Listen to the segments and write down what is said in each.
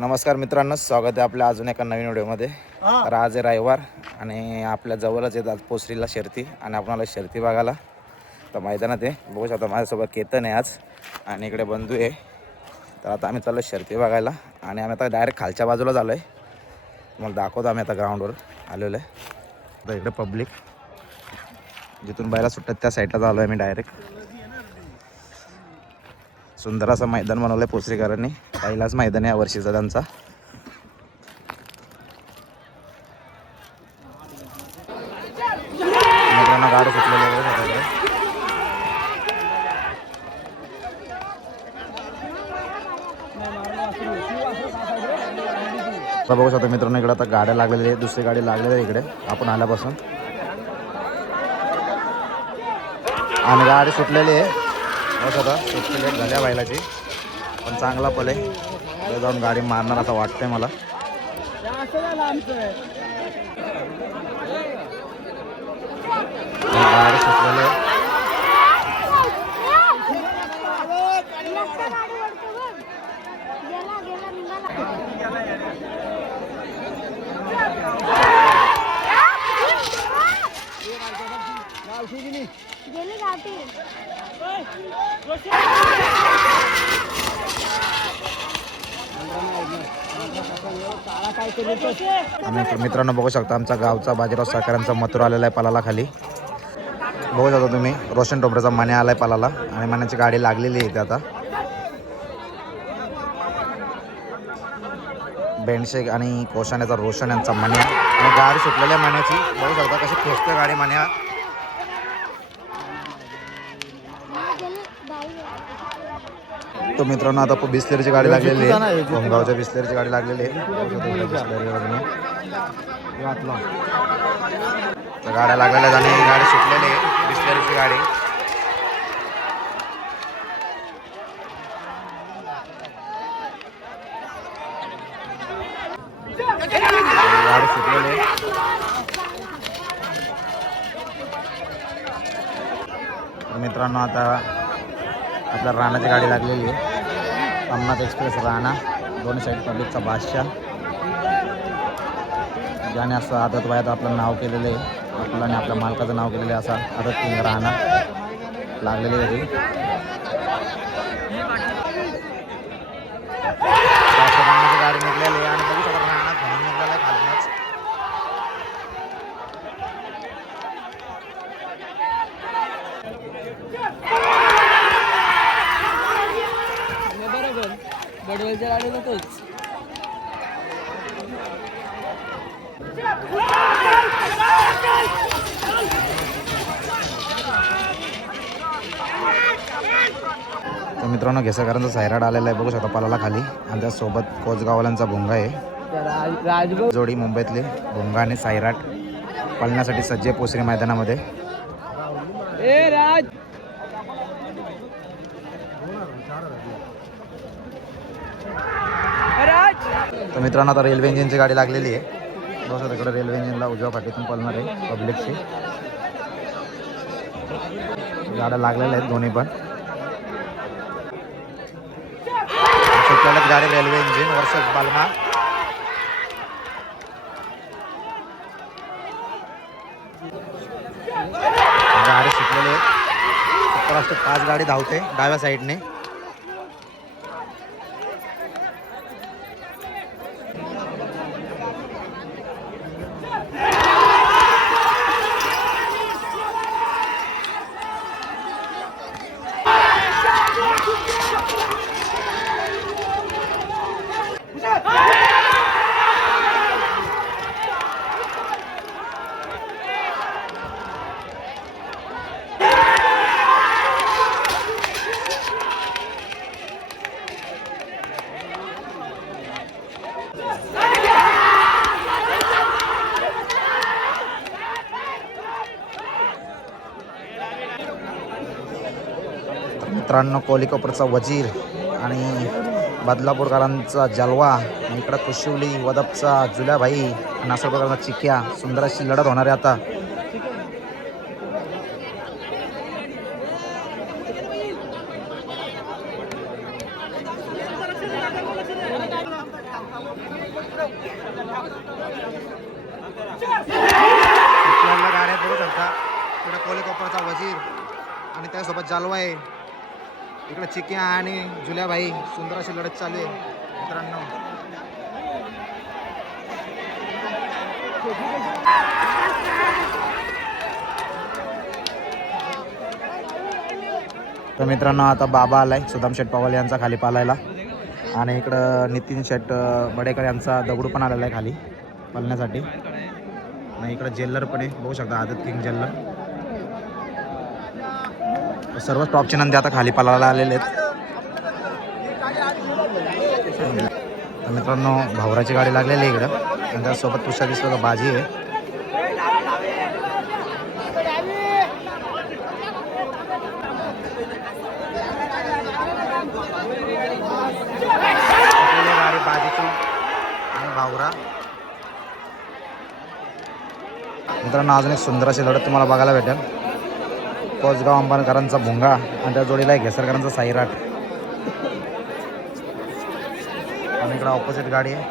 नमस्कार मित्रांनो, स्वागत आहे आपल्या अजून एका नवीन व्हिडिओमध्ये। तर आज आहे रविवार आणि आपल्या जवळच येतात पोसरीला शर्ती आणि आपल्याला शर्ती बघायला तर मैदानात आहे। बघू शकता माझ्यासोबत केतन आहे आज आणि इकडे बंधू आहे। तर आता आम्ही चाललो शर्ती बघायला आणि आम्ही आता डायरेक्ट खालच्या बाजूला झालो आहे। तुम्हाला दाखवतो आम्ही आता ग्राउंडवर आलेलो आहे। तर इकडे पब्लिक जिथून बायला सुटतात त्या साईडला आलो आहे मी डायरेक्ट। सुंदर असं मैदान बनवलं आहे पोसरीकरांनी, पहिलाच मैदान आहे या वर्षीचा त्यांचा। मित्रांनो गाडी सुटलेली आहे बघू शकता मित्रांनो। इकडे आता गाड्या लागलेली आहे, दुसरी गाडी लागलेली आहे इकडे आपण आल्यापासून आणि गाडी सुटलेली आहे। बस आता सुटलेली झाल्या बैलाची, पण चांगला पले जाऊन गाडी मारणार असं वाटतंय मला। गाडी सुटलेली आहे। मित्रांनो बघू शकता आमचा गावचा बाजीराव सहकाऱ्यांचा मथुर आलेला आहे पालाला खाली। बघू शकता तुम्ही रोशन टोपरेचा मान्या आलाय पालाला आणि मान्याची गाडी लागलेली आहे इथे आता। बेंडशेक आणि कोशाण्याचा रोशन यांचा मान्या आणि गाडी सुटलेली आहे मान्याची। बघू शकता कशी खेचते गाडी मान्या। तो मित्रांनो आता बिस्लेरीची गाडी लागलेली आहे, गोमगावच्या बिस्लेरीची गाडी लागलेली आहे। तर गाड्या लागलेल्या आणि गाडी सुटलेली आहे बिस्लेरीची गाडी। गाडी सुटलेली आहे। मित्रांनो आता आपल्या राणाची गाडी लागलेली आहे, अमनाथ एक्सप्रेस राणा, दोन्ही साईड पब्लिकचा बादशाह ज्याने असं आदत वयात आपलं नाव केलेलं आहे, आपलं आणि आपल्या मालकाचं नाव केलेलं आहे, असा आदत किंग राणा लागलेली आहे। राणाची गाडी निघलेली आहे आणि बघू शकता राणा घालून निघाला आहे खालूनच। तर मित्रांनो घेसाकरांचा सैराट आलेला आहे, बघू शकता पालाला खाली आणि त्यासोबत कोचगाववाल्यांचा भोंगा आहे। जोडी मुंबईतली भोंगा आणि सैराट पळण्यासाठी सज्ज आहे पोसरी मैदानामध्ये। तर मित्रांनो आता रेल्वे इंजिनची गाडी लागलेली आहे, बघा तिकडे रेल्वे इंजिनला उजव्या पाठीतून पळणार आहे पब्लिकची। गाड्या लागलेल्या आहेत दोन्ही पण। सुटलेल्याच गाडी रेल्वे इंजिन वर्षक बालमा। गाडी सुटलेली आहे, 70-5 गाडी धावते डाव्या साईडने। मित्रांनो कोलिकोपरचा वजीर आणि बदलापूरकरांचा जलवा, इकडं कुशिवली वदपचा जुल्याभाई आणि अशा प्रकारचा चिक्या। सुंदर अशी लढत होणार आहे आता। गाड्या बघू शकता. पुढे कोलेकोपरचा वजीर आणि त्यासोबत जालवा आहे. इकडे चिक्या आणि जुल्याबाई. सुंदर अशी लढत चालू आहे मित्रांनो. तर मित्रांनो आता बाबा आलाय सुदाम शेठ पवाल यांचा खाली पालायला. आणि इकडं नितीन शेठ बडेकर यांचा दगडू पण आलेला आहे खाली पालण्यासाठी. आणि इकडं जेलर पण आहे बघू शकता. आदत किंग जेलर. सर्व टॉपचे नंदी आता खाली पालायला आलेले आहेत. तर मित्रांनो भावराची गाडी लागलेली आहे इकडं. आणि त्यासोबत तुषार दिसतो बाजी आहे. गाडी बाजीची आणि भावरा. मित्रांनो अजून एक सुंदर अशी लढत तुम्हाला बघायला भेटेल. कोसगाव अंबाणकरांचा भुंगा आणि त्या जोडीला आहे घेसरकरांचा साईराट. आणि इकडं ऑपोजिट गाडी आहे.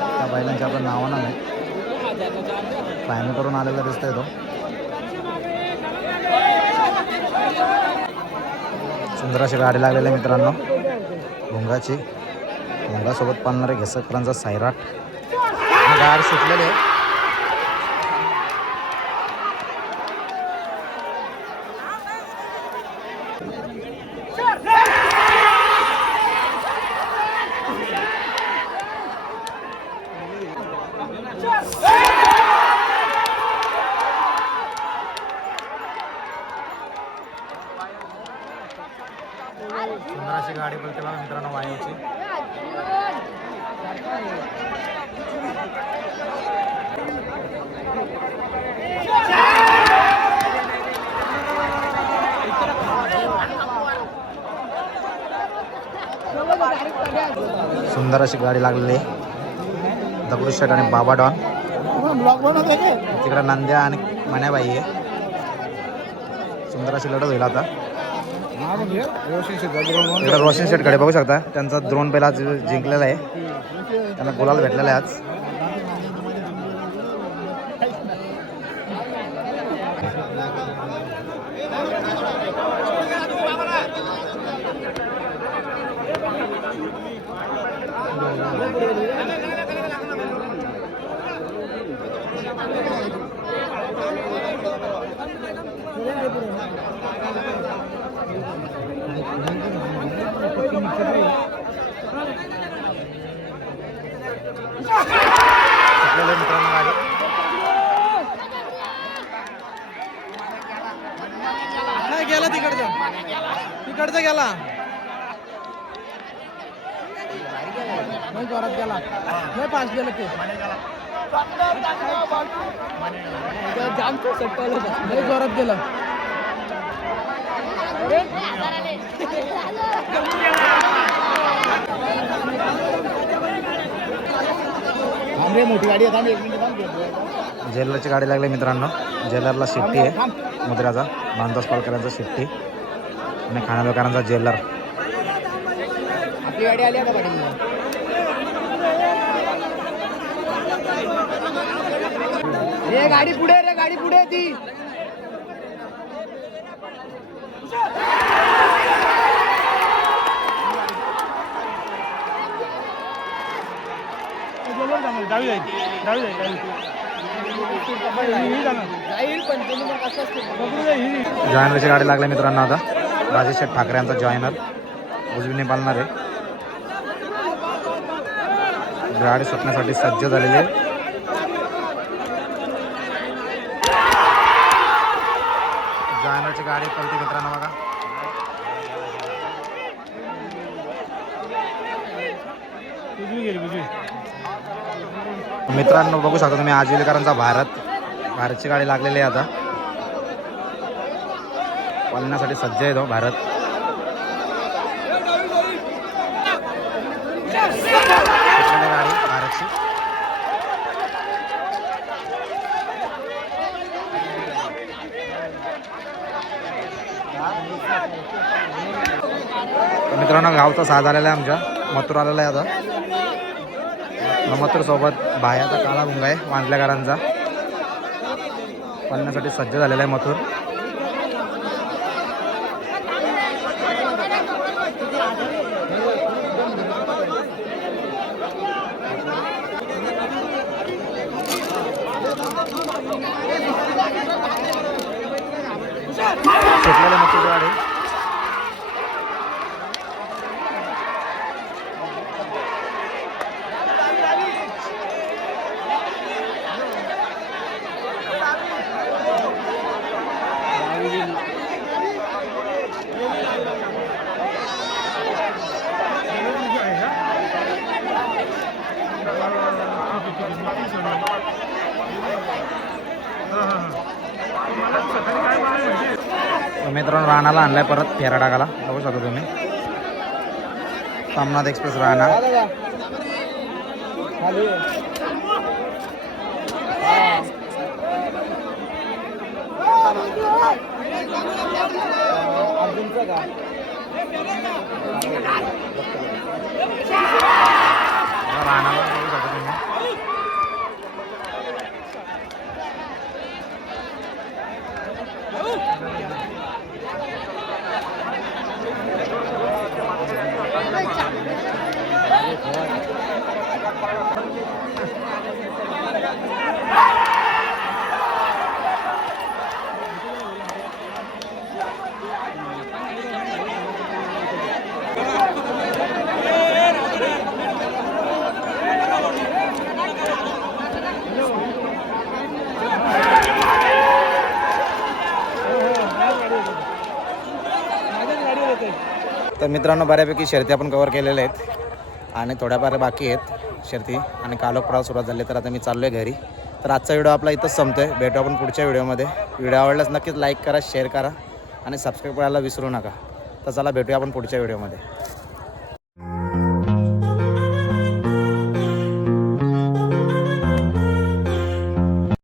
त्या बैलांच्या आपलं नावानं नाही फायनल करून आलेला दिसतोय तो. सुंदर अशी गाडी लागलेली आहे मित्रांनो भुंगाची. भुंगासोबत पालणारे घेसरकरांचा साईराट. गाडी सुटलेली आहे. सुंदर अशी गाडी बोलते बघा मित्रांनो वायूची. सुंदर अशी गाडी लागलेली दगडूशेठ आणि बाबा डॉन. तिकडे नंद्या आणि मण्याबाई आहे. सुंदर अशी लढत होईल आता. इकडे रोशन शेटकडे बघू शकता. त्यांचा द्रोण पहिला जिंकलेला आहे. त्यांना गुलाल भेटलेला आहे आज. मित्रांनो गाडी गेला तिकडचा गेला जोरात गेला. नाही पास गेलं ते जोरात गेला. मोठी गाडी आहे. जेलरची गाडी लागली मित्रांनो. जेलरला शिट्टी आहे मुद्राचा. मानदास पालकरांचा शिट्टी आणि खानालकरांचा जेलर. आपली गाडी आली आता गाडी पुढे रे. गाडी पुढे ती जॉईनरची गाडी लागली मित्रांनो आता. राजेश ठाकरे यांचा जॉईनर उजवीने पालणार आहे. गाडी सुटण्यासाठी सज्ज झालेली आहे. जॉईनरची गाडी पलटी मित्रांनो बघा. मित्रांनो बघू शकता तुम्ही आजिलकरांचा भारतची गाडी लागलेली आहे आता. पळण्यासाठी सज्ज आहे तो भारत. गाडी भारतची. मित्रांनो गावचा साथ आलेला आहे आमच्या. मथुर आलेला आहे आता. मथुर सोबत भायाचा काळा भुंगा आहे वांजलेकरांचा. पळण्यासाठी सज्ज झालेला आहे मथुर. सुटलेल्या मथुरची गाडी. मित्रांनो राणाला आणलाय परत फेरा टाकाला. बघू शकता तुम्ही सोमनाथ एक्सप्रेस राणा. राणाला बघू शकता तुम्ही. तर मित्रांनो बऱ्यापैकी शर्ती आपण कव्हर केलेल्या आहेत आणि थोड्याफार बाकी आहेत शर्ती आणि कालोख सुरुवात झाली. तर आता मी चाललो आहे घरी. तर आजचा व्हिडिओ आपला इथंच संपतोय. भेटू आपण पुढच्या व्हिडिओमध्ये. व्हिडिओ आवडल्यास नक्कीच लाईक करा, शेअर करा आणि सबस्क्राईब करायला विसरू नका. तर चला भेटूया आपण पुढच्या व्हिडिओमध्ये.